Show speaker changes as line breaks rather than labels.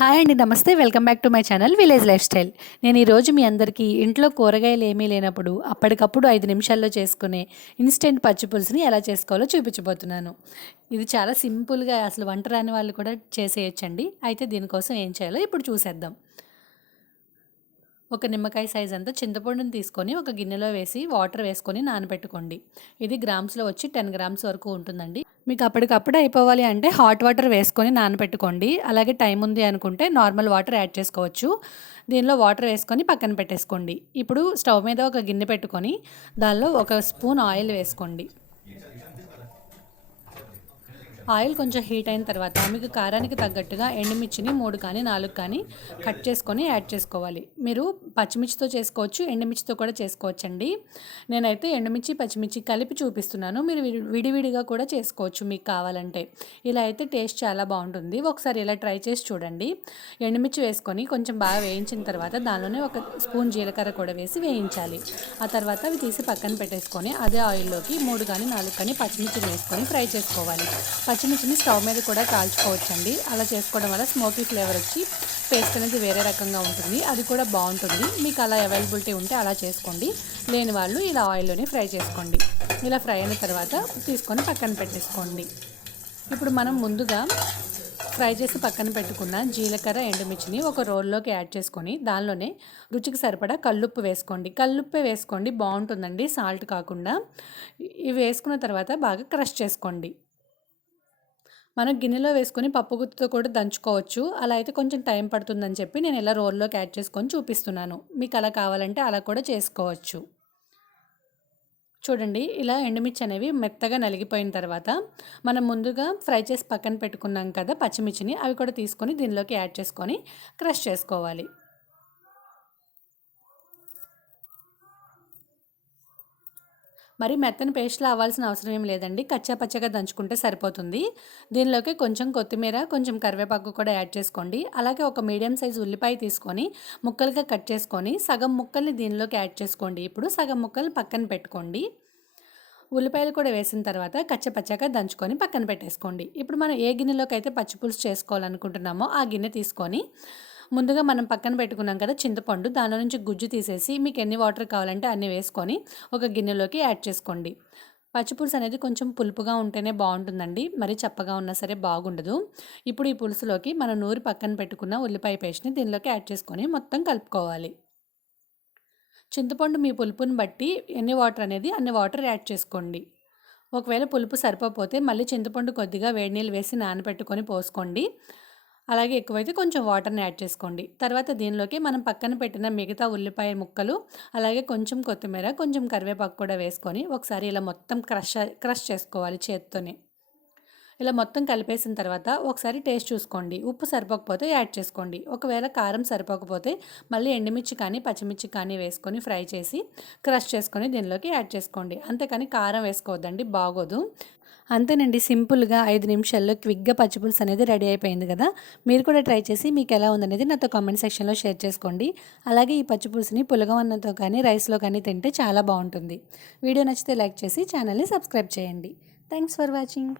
Hi అండి నమస్తే. Welcome back to my channel village lifestyle. నేను ఈరోజు మీ అందరికీ ఇంట్లో కూరగాయలు ఏమీ లేనప్పుడు అప్పటికప్పుడు ఐదు నిమిషాల్లో చేసుకునే ఇన్స్టెంట్ పచ్చి పులుసుని ఎలా చేసుకోవాలో చూపించబోతున్నాను. ఇది చాలా సింపుల్గా అసలు వంట రాని వాళ్ళు కూడా చేసేయచ్చండి. అయితే దీనికోసం ఏం చేయాలో ఇప్పుడు చూసేద్దాం. ఒక నిమ్మకాయ సైజ్ అంతా చింతపండుని తీసుకొని ఒక గిన్నెలో వేసి వాటర్ వేసుకొని నానబెట్టుకోండి. ఇది గ్రామ్స్లో వచ్చి టెన్ గ్రామ్స్ వరకు ఉంటుందండి. మీకు అప్పటికప్పుడు అయిపోవాలి అంటే హాట్ వాటర్ వేసుకొని నానబెట్టుకోండి. అలాగే టైం ఉంది అనుకుంటే నార్మల్ వాటర్ యాడ్ చేసుకోవచ్చు. దీనిలో వాటర్ వేసుకొని పక్కన పెట్టేసుకోండి. ఇప్పుడు స్టవ్ మీద ఒక గిన్నె పెట్టుకొని దానిలో ఒక స్పూన్ ఆయిల్ వేసుకోండి. ఆయిల్ కొంచెం హీట్ అయిన తర్వాత మీకు కారానికి తగ్గట్టుగా ఎండుమిర్చిని మూడు కానీ నాలుగు కానీ కట్ చేసుకొని యాడ్ చేసుకోవాలి. మీరు పచ్చిమిర్చితో చేసుకోవచ్చు ఎండుమిర్చితో కూడా చేసుకోవచ్చండి. నేనైతే ఎండుమిర్చి పచ్చిమిర్చి కలిపి చూపిస్తున్నాను. మీరు విడివిడిగా కూడా చేసుకోవచ్చు మీకు కావాలంటే. ఇలా అయితే టేస్ట్ చాలా బాగుంటుంది. ఒకసారి ఇలా ట్రై చేసి చూడండి. ఎండుమిర్చి వేసుకొని కొంచెం బాగా వేయించిన తర్వాత దానిలోనే ఒక స్పూన్ జీలకర్ర కూడా వేసి వేయించాలి. ఆ తర్వాత అవి తీసి పక్కన పెట్టేసుకొని అదే ఆయిల్లోకి మూడు కానీ నాలుగు కానీ పచ్చిమిర్చి వేసుకొని ఫ్రై చేసుకోవాలి. పచ్చిమిర్చిని స్టవ్ మీద కూడా కాల్చుకోవచ్చండి. అలా చేసుకోవడం వల్ల స్మోకీ ఫ్లేవర్ వచ్చి పేస్ట్ అనేది వేరే రకంగా ఉంటుంది. అది కూడా బాగుంటుంది. మీకు అలా అవైలబిలిటీ ఉంటే అలా చేసుకోండి. లేని వాళ్ళు ఇలా ఆయిల్లోనే ఫ్రై చేసుకోండి. ఇలా ఫ్రై అయిన తర్వాత తీసుకొని పక్కన పెట్టేసుకోండి. ఇప్పుడు మనం ముందుగా ఫ్రై చేసి పక్కన పెట్టుకున్న జీలకర్ర ఎండుమిర్చిని ఒక రోల్లోకి యాడ్ చేసుకొని దానిలోనే రుచికి సరిపడా కల్లుప్పు వేసుకోండి. కల్లుప్పే వేసుకోండి. బాగుంటుందండి. సాల్ట్ కాకుండా. ఇవి వేసుకున్న తర్వాత బాగా క్రష్ చేసుకోండి. మనం గిన్నెలో వేసుకొని పప్పు గుత్తితో కూడా దంచుకోవచ్చు. అలా అయితే కొంచెం టైం పడుతుందని చెప్పి నేను ఇలా రోల్లోకి యాడ్ చేసుకొని చూపిస్తున్నాను. మీకు అలా కావాలంటే అలా కూడా చేసుకోవచ్చు. చూడండి ఇలా ఎండుమిర్చి అనేవి మెత్తగా నలిగిపోయిన తర్వాత మనం ముందుగా ఫ్రై చేసి పక్కన పెట్టుకున్నాం కదా పచ్చిమిర్చిని అవి కూడా తీసుకొని దీనిలోకి యాడ్ చేసుకొని క్రష్ చేసుకోవాలి. మరి మెత్తని పేస్ట్లో అవ్వాల్సిన అవసరం ఏం లేదండి. కచ్చా పచ్చగా దంచుకుంటే సరిపోతుంది. దీనిలోకి కొంచెం కొత్తిమీర కొంచెం కరివేపాకు కూడా యాడ్ చేసుకోండి. అలాగే ఒక మీడియం సైజ్ ఉల్లిపాయ తీసుకొని ముక్కలుగా కట్ చేసుకొని సగం ముక్కల్ని దీనిలోకి యాడ్ చేసుకోండి. ఇప్పుడు సగం ముక్కలు పక్కన పెట్టుకోండి. ఉల్లిపాయలు కూడా వేసిన తర్వాత కచ్చపచ్చగా దంచుకొని పక్కన పెట్టేసుకోండి. ఇప్పుడు మనం ఏ గిన్నెలోకి అయితే పచ్చిపులుసు చేసుకోవాలనుకుంటున్నామో ఆ గిన్నె తీసుకొని ముందుగా మనం పక్కన పెట్టుకున్నాం కదా చింతపండు దానిలో నుంచి గుజ్జు తీసేసి మీకు ఎన్ని వాటర్ కావాలంటే అన్ని వేసుకొని ఒక గిన్నెలోకి యాడ్ చేసుకోండి. పచ్చిపులుసు అనేది కొంచెం పులుపుగా ఉంటేనే బాగుంటుందండి. మరి చప్పగా ఉన్నా సరే బాగుండదు. ఇప్పుడు ఈ పులుసులోకి మనం నూరి పక్కన పెట్టుకున్న ఉల్లిపాయ పేస్ట్ని దీనిలోకి యాడ్ చేసుకొని మొత్తం కలుపుకోవాలి. చింతపండు మీ పులుపుని బట్టి ఎన్ని వాటర్ అనేది అన్ని వాటర్ యాడ్ చేసుకోండి. ఒకవేళ పులుపు సరిపోతే మళ్ళీ చింతపండు కొద్దిగా వేడి నీళ్ళు వేసి నానబెట్టుకొని పోసుకోండి. అలాగే ఎక్కువైతే కొంచెం వాటర్ని యాడ్ చేసుకోండి. తర్వాత దీనిలోకి మనం పక్కన పెట్టిన మిగతా ఉల్లిపాయ ముక్కలు అలాగే కొంచెం కొత్తిమీర కొంచెం కరివేపాకు కూడా వేసుకొని ఒకసారి ఇలా మొత్తం క్రష్ క్రష్ చేసుకోవాలి చేత్తోనే. ఇలా మొత్తం కలిపేసిన తర్వాత ఒకసారి టేస్ట్ చూసుకోండి. ఉప్పు సరిపోకపోతే యాడ్ చేసుకోండి. ఒకవేళ కారం సరిపోకపోతే మళ్ళీ ఎండుమిర్చి కానీ పచ్చిమిర్చి కానీ వేసుకొని ఫ్రై చేసి క్రష్ చేసుకొని దీనిలోకి యాడ్ చేసుకోండి. అంతేకాని కారం వేసుకోవద్దండి బాగోదు. అంతేనండి. సింపుల్గా ఐదు నిమిషాల్లో క్విక్గా పచ్చిపులుసు అనేది రెడీ అయిపోయింది కదా. మీరు కూడా ట్రై చేసి మీకు ఎలా ఉందనేది నాతో కామెంట్ సెక్షన్లో షేర్ చేసుకోండి. అలాగే ఈ పచ్చిపులుసుని పులగవన్నతో కానీ రైస్లో కానీ తింటే చాలా బాగుంటుంది. వీడియో నచ్చితే లైక్ చేసి ఛానల్ని సబ్స్క్రైబ్ చేయండి. Thanks for watching.